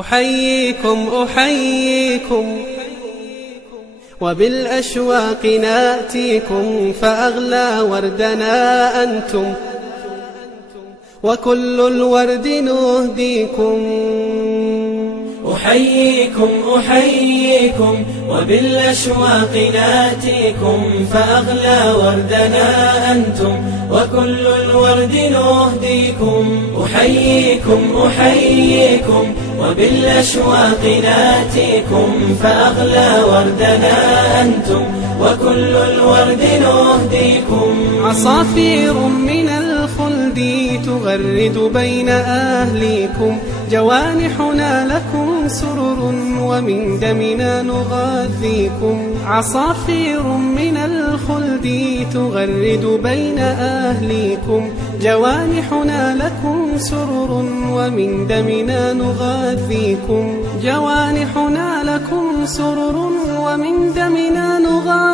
أحييكم أحييكم وبالأشواق ناتيكم، فأغلى وردنا أنتم وكل الورد نهديكم. أحييكم أحييكم وبالأشواق ناتيكم، فأغلى وردنا أنتم وكل الورد نهديكم. أحييكم أحييكم وبالأشواق ناتيكم، فأغلى وردنا أنتم وكل الورد نهديكم. عصافير من الخلد تغرد بين أهليكم، جوانحنا لكم سرر ومن دمنا نغذيكم. عصافير من الخلد تغرد بين أهليكم، جوانحنا لكم سرر ومن دمنا نغذيكم. جوانحنا لكم سرر ومن دمنا نغذيكم.